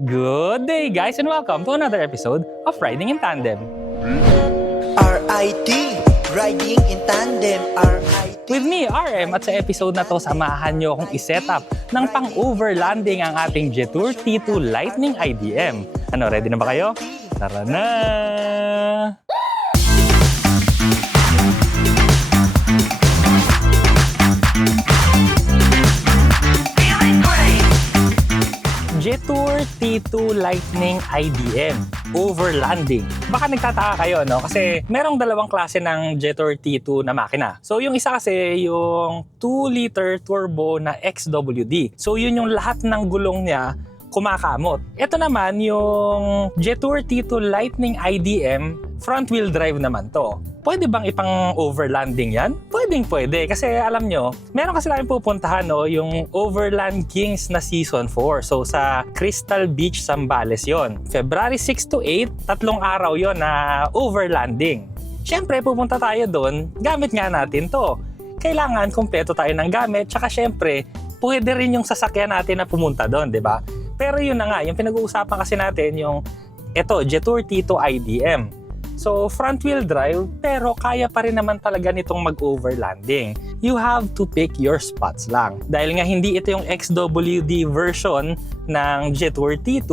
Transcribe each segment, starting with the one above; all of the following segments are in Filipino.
Good day guys and welcome to another episode of Riding in Tandem. RIT, Riding in Tandem, RIT. With me, RM, at sa episode na to samahan nyo akong iset-up ng pang-overlanding ang ating Jetour T2 Lightning IDM. Ano, ready na ba kayo? Tara na! Jetour T2 Lightning IDM Overlanding. Baka nagtataka kayo, no? Kasi merong dalawang klase ng Jetour T2 na makina. So yung isa kasi yung 2-liter turbo na XWD. So yun yung lahat ng gulong niya kumakamot. Ito naman yung Jetour T2 Lightning IDM front-wheel drive naman to. Pwede bang ipang overlanding yan? Pwede. Kasi alam nyo, meron kasi namin pupuntahan, no, yung Overland Kings na Season 4. So sa Crystal Beach, Zambales yon. February 6 to 8, 3 araw yon na overlanding. Siyempre, pupunta tayo doon, gamit nga natin to. Kailangan kompleto tayo ng gamit, tsaka siyempre, pwede rin yung sasakyan natin na pumunta doon, di ba? Pero yun na nga, yung pinag-uusapan kasi natin yung Jetour T2 IDM. So, front-wheel drive, pero kaya pa rin naman talaga nitong mag-overlanding. You have to pick your spots lang. Dahil nga hindi ito yung XWD version ng Jetour T2,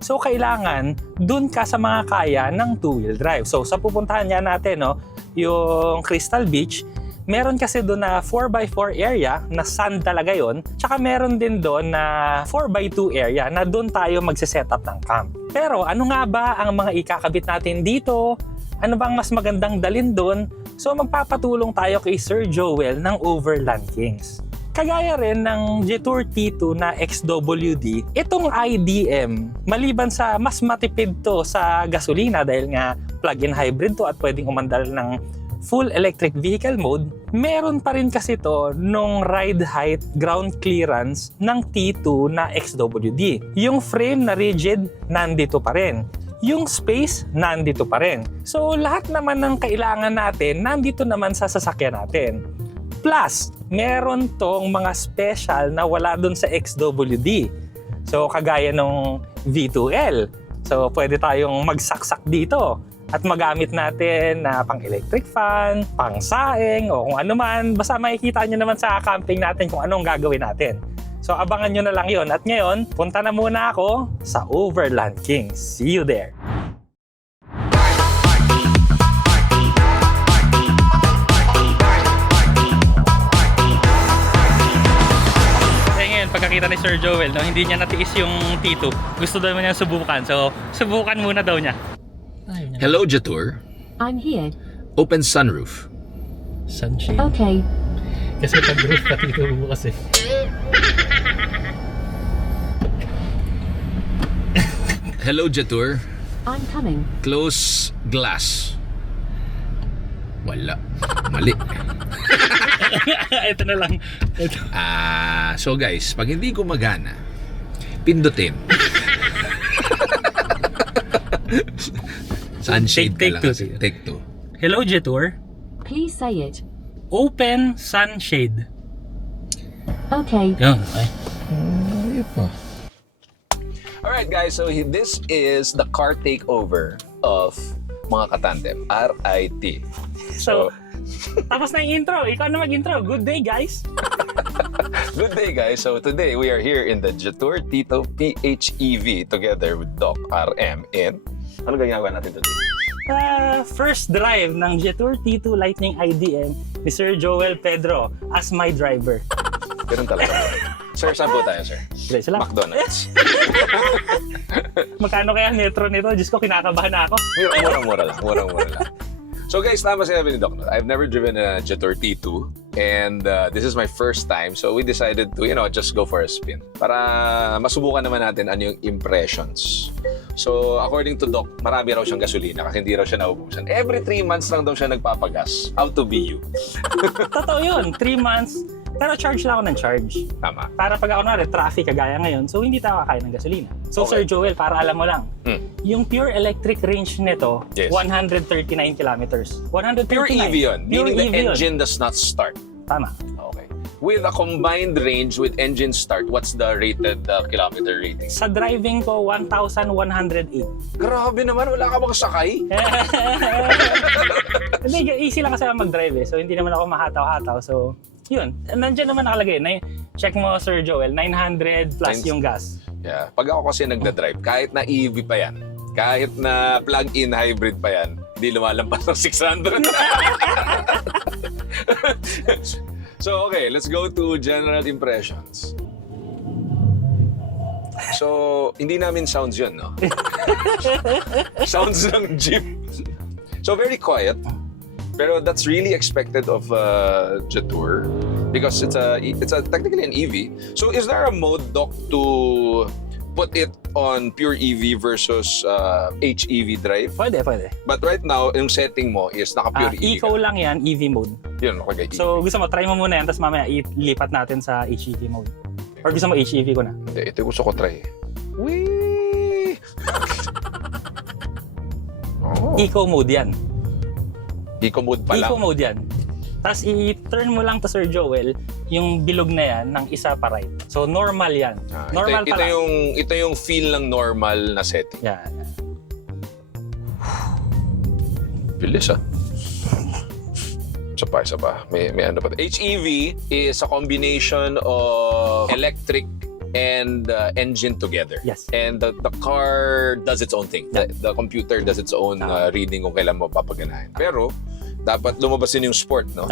so kailangan dun ka sa mga kaya ng two-wheel drive. So, sa pupuntahan niya natin, no, yung Crystal Beach, meron kasi doon na 4x4 area na sand talaga yon. Tsaka meron din doon na 4x2 area na doon tayo magse-setup ng camp. Pero ano nga ba ang mga ikakabit natin dito? Ano bang mas magandang dalin doon? So magpapatulong tayo kay Sir Joel ng Overland Kings. Kagaya rin ng Jetour T2 na XWD, itong IDM, maliban sa mas matipid to sa gasolina dahil nga plug-in hybrid to at pwedeng umandal ng full electric vehicle mode, meron pa rin kasi to nung ride height ground clearance ng T2 na XWD. Yung frame na rigid, nandito pa rin. Yung space, nandito pa rin. So, lahat naman ng kailangan natin, nandito naman sa sasakyan natin. Plus, meron tong mga special na wala dun sa XWD. So, kagaya nung V2L. So, pwede tayong magsaksak dito. At magamit natin na pang electric fan, pang saing, o kung ano man. Basta makikita nyo naman sa camping natin kung anong gagawin natin. So abangan nyo na lang yon. At ngayon, punta na muna ako sa Overland Kings. See you there! Ngayon, pagkakita ni Sir Joel, no, hindi niya natiis yung T2. Gusto daw niya subukan. So, subukan muna daw niya. Hello, Jetour. I'm here. Open sunroof. Sunshade. Okay. Kasi pag-roof pati ito bukas eh. Hello, Jetour. I'm coming. Close glass. Wala. Mali. Ito na lang. Ito. So guys, pag hindi gumagana, pindutin. Sunshade Take na lang two. kasi. Take two. Hello, Jetour. Please say it. Open sunshade. Okay. Yun, okay. Alright guys, so this is the car takeover of mga katandem, RIT. So, tapos na yung intro. Ikaw na mag-intro. Good day, guys. Good day guys, so today we are here in the Jetour T2 PHEV together with Doc RM in... Ano ginagawa natin today? First drive ng Jetour T2 Lightning IDM ni Sir Joel Pedro as my driver. Ganun talaga. Sir, saan po tayo, sir? Diretso lang. McDonald's. Magkano kaya metro nito? Diyos ko, kinakabahan na ako. Murang-mura lang. So guys, tama sinabi ni Doc. I've never driven a Jetour T2 and this is my first time. So we decided to, just go for a spin para masubukan naman natin ano yung impressions. So according to Doc, marami raw siyang gasolina kasi hindi raw siya naubusan. Every 3 months lang daw siya nagpapagas. How to be you. Totoo yun. 3 months. Pero charge lang ako ng charge. Tama. Para pag ako na traffic kagaya ngayon, so hindi tayo kakain ng gasolina. So Okay. Sir Joel, para alam mo lang, yung pure electric range nito, Yes. 139 kilometers. 139. Pure EV yun. Pure Meaning the EV yun. engine does not start. Tama. Okay. with a combined range with engine start, what's the rated kilometer rating? Sa driving ko, 1,108. Grabe naman, wala ka bang sakay? Hindi, easy lang kasi mag-drive eh. So, hindi naman ako mahataw-hataw. So, yun. Nandiyan naman nakalagay. Check mo, Sir Joel, 900 plus yung gas. Yeah. Pag ako kasi nagda-drive, kahit na EV pa yan, kahit na plug-in hybrid pa yan, hindi lumalampas ng 600. So, okay, let's go to general impressions. So, hindi namin sounds yun, no? Sounds ng Jeep. So, very quiet. Pero that's really expected of Jetour because it's technically an EV. So, is there a mode, Doc, to put it on pure EV versus HEV drive? Pwede. But right now, yung setting mo is naka-pure EV. Eco lang yan, EV mode. Yun, okay. So, gusto mo, try mo muna yan, tapos mamaya ilipat natin sa HEV mode. Or gusto mo HEV ko na? Hindi, ito yung gusto ko try. Wee! Oh. Eco mode yan. Eco mode pa lang. Eco mode yan. Tapos i-turn mo lang to Sir Joel, yung bilog na yan ng isa pa right. So normal yan. Normal pa lang. Ito yung feel ng normal na setting. Yan. Bilis ah. Isa pa. May ano pa. HEV is a combination of electric and engine together. Yes. And the car does its own thing. Yeah. The computer does its own reading kung kailan mo papaganahin. Pero dapat lumabas din yung sport, no?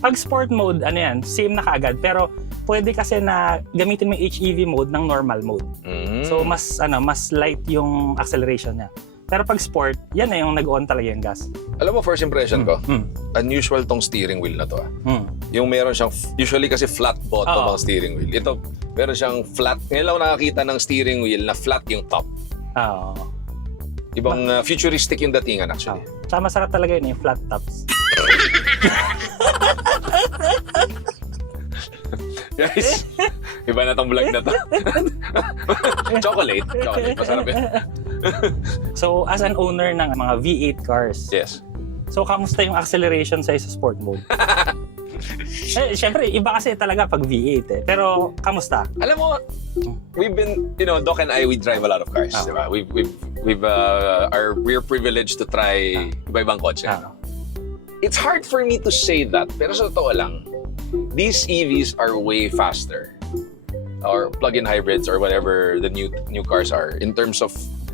Pag sport mode, ano yan, same na kaagad. Pero pwede kasi na gamitin mo yung HEV mode ng normal mode. So mas light yung acceleration niya. Pero pag sport, yan na yung nag-on talaga yung gas. Alam mo, first impression ko, unusual tong steering wheel na to. Yung meron siyang, usually kasi flat bottom ang steering wheel. Ito, meron siyang flat. Ngayon lang ako nakakita ng steering wheel na flat yung top. Ibang futuristic yung datingan actually. Tsaka masarap talaga yun yung flat tops. Guys, iba na tong vlog na to. Chocolate, masarap yan. So, as an owner ng mga V8 cars, Yes. so kamusta yung acceleration sa sport mode? Siyempre, iba kasi talaga pag V8 eh. Pero, kamusta? Alam mo, we've been, Doc and I, we drive a lot of cars. Diba? We're privileged to try iba-ibang kotse. It's hard for me to say that, pero sa totoo lang, these EVs are way faster, or plug-in hybrids, or whatever the new cars are, in terms of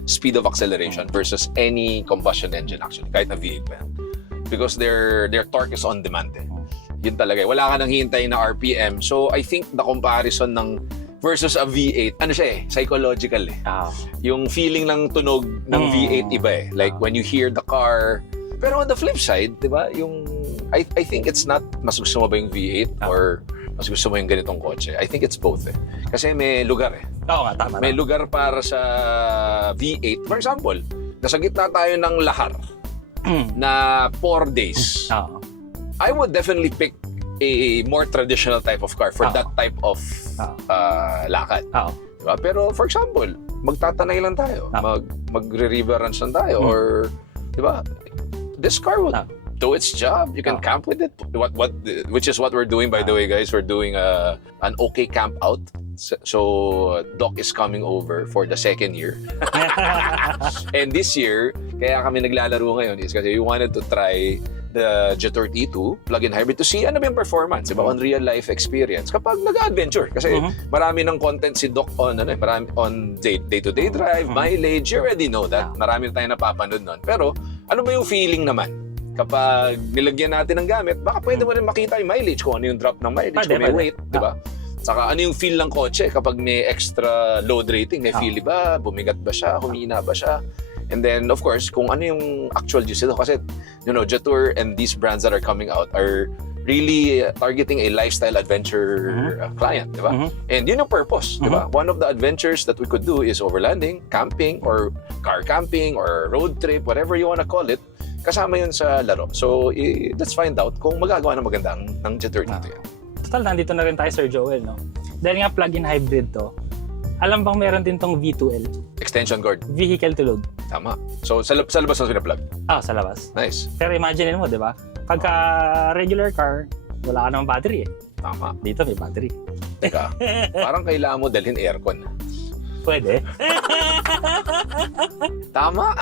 speed of acceleration versus any combustion engine actually, kahit na V8 pa yan. Because their torque is on demand eh. Yun talaga. Wala ka nang hintay na RPM. So I think the comparison ng versus a V8, ano siya eh, psychological eh. Yung feeling ng tunog ng V8 iba eh. Like when you hear the car. Pero on the flip side, di ba, yung I think it's not mas gusto mo ba yung V8 or mas gusto mo yung ganitong kotse. I think it's both eh. Kasi may lugar eh. Oo nga, tama. May lugar para sa V8. For example, nasa gitna tayo ng lahar na 4 days. I would definitely pick a more traditional type of car for that type of lakad. Diba? Pero for example, magtatanay lang tayo. Magre-river runs lang tayo. Or, diba? This car would do its job. You can camp with it. Which is what we're doing, by the way, guys. We're doing an okay camp out. So, Doc is coming over for the 2nd year. And this year, kaya kami naglalaro ngayon is kasi we wanted to try the Jetour T2 plug-in hybrid to see ano ba yung performance, diba? On real life experience kapag nag-adventure. Kasi marami ng content si Doc on day-to-day drive, mileage. You already know that. Marami tayong napapanood nun. Pero ano ba yung feeling naman? Kapag nilagyan natin ng gamit, baka pwede mo rin makita yung mileage, kung ano yung drop ng mileage, kung may weight, di ba? Saka ano yung feel ng kotse kapag may extra load rating, may feel ba, bumigat ba siya, humina ba siya? And then, of course, kung ano yung actual use ito. Kasi, Jetour and these brands that are coming out are really targeting a lifestyle adventure client, di ba? And yun yung purpose, di ba? One of the adventures that we could do is overlanding, camping, or car camping, or road trip, whatever you wanna call it. Kasama yun sa laro. So, let's find out kung magagawa ng maganda ng Jetour dito yan. Total, nandito na rin tayo, Sir Joel, no? Dahil nga plug-in hybrid to, alam bang meron din tong V2L? Extension cord. Vehicle to load. Tama. So, sa labas na pinaplug. Sa labas. Nice. Pero imagine mo, di ba? Pagka regular car, wala ka namang battery eh. Tama. Dito may battery. Teka, parang kailangan mo dalhin aircon. Pwede. Tama.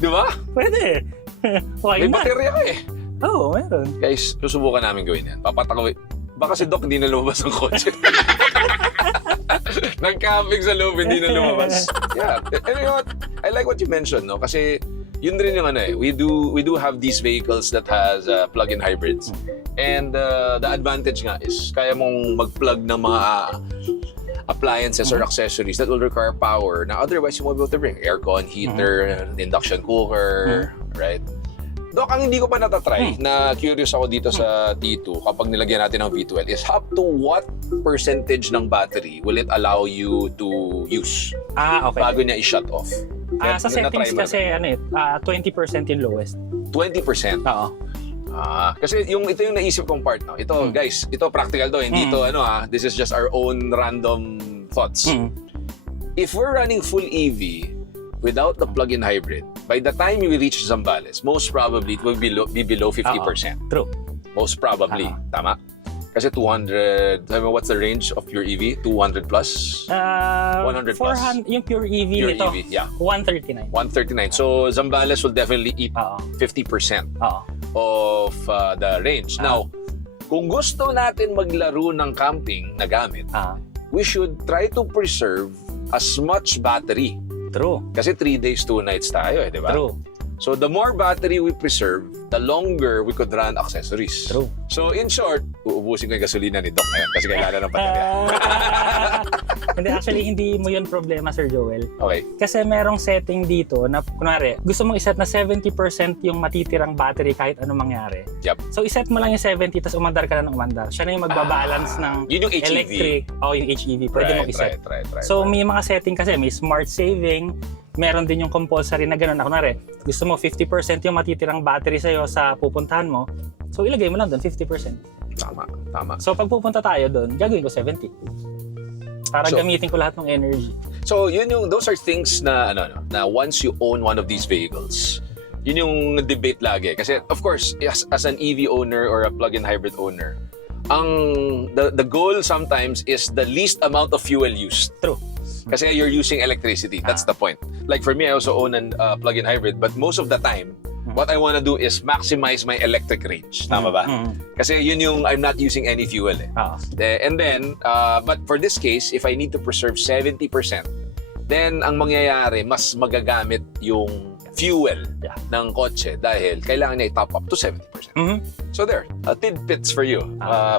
Di ba? Pwede. Why May not? baterya ka eh. Oo, meron. Guys, susubukan namin gawin yan. Papatakawin. Baka si Doc hindi na lumabas ng kotse. Nag-camping sa loob, hindi na lumabas. Yeah. And you know what? I like what you mentioned, no? Kasi yun rin yung ano eh. We do have these vehicles that has plug-in hybrids. And the advantage nga is kaya mong mag-plug ng mga appliances or accessories that will require power na otherwise you won't be able to bring. Aircon, heater, induction cooker, right? Doc, ang hindi ko pa natatry na curious ako dito sa T2 kapag nilagyan natin ng V12 is up to what percentage ng battery will it allow you to use Okay. bago niya i-shut off? Sa settings Na-try mo kasi, 20% yung lowest. na? 20%. Oo. Kasi ito yung naisip kong part. No? Ito, guys, ito practical to. Hindi ito, this is just our own random thoughts. If we're running full EV without the plug-in hybrid, by the time you reach Zambales, most probably it will be below 50%. True. Most probably. Tama? Kasi 200, I mean, what's the range of your EV? 200 plus? 100 plus. 400, yung pure EV Pure nito, EV, yeah. 139. 139. So, Zambales will definitely eat Oo. 50% Oo. of the range. Now, kung gusto natin maglaro ng camping na gamit, we should try to preserve as much battery. True. Kasi 3 days, 2 nights tayo eh, di ba? True. So, the more battery we preserve, the longer we could run accessories. True. So, in short, uubusin ko yung gasolina ni Doc ngayon kasi kailangan ng baterya. Hindi, actually, hindi mo yun problema, Sir Joel. Okay. Kasi merong setting dito na, kunwari, gusto mong iset na 70% yung matitirang battery kahit anong mangyari. Yep. So, iset mo lang yung 70, tapos umandar ka na ng umandar. Siya na yung magbabalance ng Yun yung HEV. electric. Yung HEV. Pwede mong iset. Right. So, may mga setting kasi, may smart saving, meron din yung compulsory na gano'n. Na kunwari, gusto mo 50% yung matitirang battery sa'yo sa pupuntahan mo, so ilagay mo lang doon 50%. Tama. So, pag pupunta tayo doon, gagawin ko 70. Para gamitin ko lahat ng energy. So, those are things na, na once you own one of these vehicles, yun yung debate lagi. Kasi, of course, as an EV owner or a plug-in hybrid owner, the goal sometimes is the least amount of fuel used. True. Kasi you're using electricity. That's the point. Like for me, I also own a plug-in hybrid, but most of the time, what I want to do is maximize my electric range. Tama ba? Kasi yun yung I'm not using any fuel eh. And then, but for this case, if I need to preserve 70%, then ang mangyayari, mas magagamit yung fuel ng kotse dahil kailangan niya i-top up to 70%. So there, tidbits for you.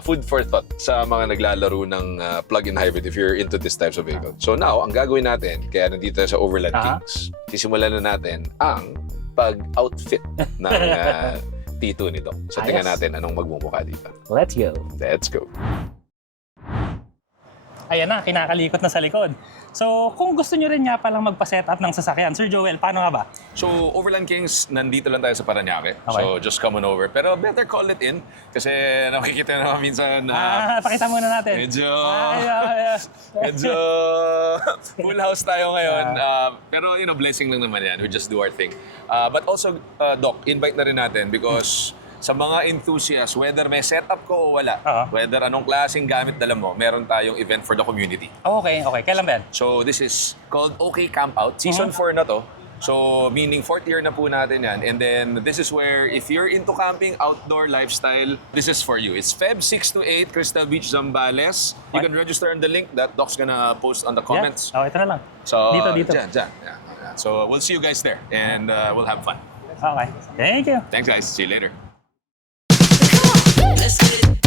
Food for thought sa mga naglalaro ng plug-in hybrid if you're into this types of vehicle. So now, ang gagawin natin, kaya nandito sa Overland Kings, sisimulan na natin ang pag-outfit ng T2 nito. So tingnan natin anong magmumukha dito. Let's go. Let's go. Ayan na, kinakalikot na sa likod. So, kung gusto nyo rin nga palang magpa-setup ng sasakyan, Sir Joel, paano nga ba? So, Overland Kings, nandito lang tayo sa Paranaque. Okay. So, just come on over. Pero better call it in kasi nakikita naman minsan Pakita muna natin. medyo full house tayo ngayon. Pero, blessing lang naman yan. We just do our thing. But also, Doc, invite na rin natin because sa mga enthusiasts, whether may setup ko o wala, whether anong klaseng gamit dala mo, meron tayong event for the community. Okay. Kailan ba yan? So, this is called OK Camp Out. Season 4 na to. So, meaning 4th year na po natin yan. And then, this is where, if you're into camping, outdoor lifestyle, this is for you. It's Feb 6 to 8, Crystal Beach, Zambales. You can register on the link that Doc's gonna post on the comments. Ito na lang. So, Dito. Dyan. Yeah. So, we'll see you guys there. And we'll have fun. Okay. Thank you. Thanks, guys. See you later. Let's get it.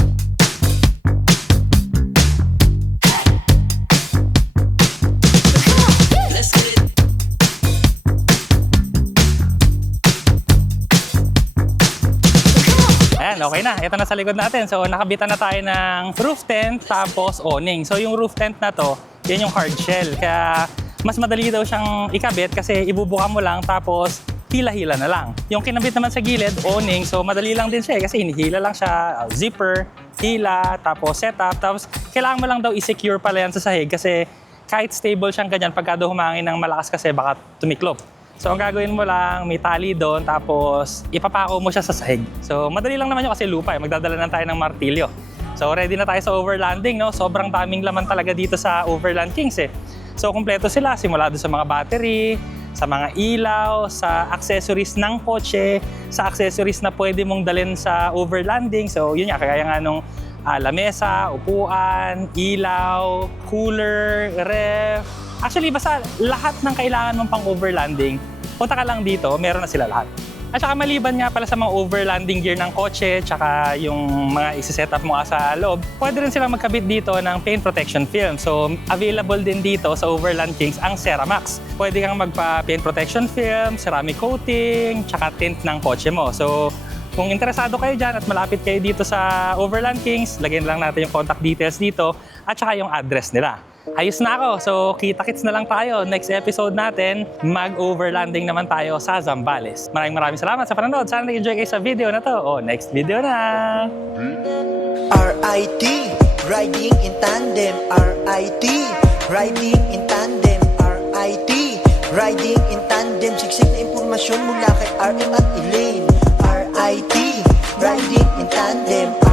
Let's get it. Ayan, okay na. Ito na sa likod natin. So, nakabitan na tayo ng roof tent tapos awning. So, yung roof tent na to, yan yung hard shell. Kaya, mas madali daw siyang ikabit kasi ibubuka mo lang tapos hila-hila na lang. Yung kinabit naman sa gilid, awning. So, madali lang din siya kasi hinihila lang siya. Zipper, hila, tapos setup. Tapos, kailangan mo lang daw i-secure pala yan sa sahig kasi kahit stable siyang ganyan, pagka daw humangin ng malakas kasi baka tumiklop. So, ang gagawin mo lang, may tali doon, tapos ipapako mo siya sa sahig. So, madali lang naman yun kasi lupa eh. Magdadala na tayo ng martilyo. So ready na tayo sa overlanding, no? Sobrang daming laman talaga dito sa Overland Kings eh. So kumpleto sila, simula doon sa mga battery, sa mga ilaw, sa accessories ng kotse, sa accessories na pwede mong dalhin sa overlanding. So yun nga, kagaya nga nung lamesa, upuan, ilaw, cooler, ref. Actually, basta lahat ng kailangan mong pang overlanding, punta ka lang dito, meron na sila lahat. At saka maliban nga pala sa mga overlanding gear ng kotse, tsaka yung mga isi-set up mo sa loob, pwede rin silang magkabit dito ng paint protection film. So, available din dito sa Overland Kings ang Ceramax. Pwede kang magpa-paint protection film, ceramic coating, tsaka tint ng kotse mo. So, kung interesado kayo dyan at malapit kayo dito sa Overland Kings, lagyan lang natin yung contact details dito at saka yung address nila. Ayos na ako. So, kita-kits na lang tayo. Next episode natin, mag-overlanding naman tayo sa Zambales. Maraming salamat sa panonood. Sana nag-enjoy kayo sa video na to. Next video na! RIT, riding in tandem. RIT, riding in tandem. RIT, riding in tandem. Siksik na impormasyon mula kay RM at Elaine. RIT, riding in tandem.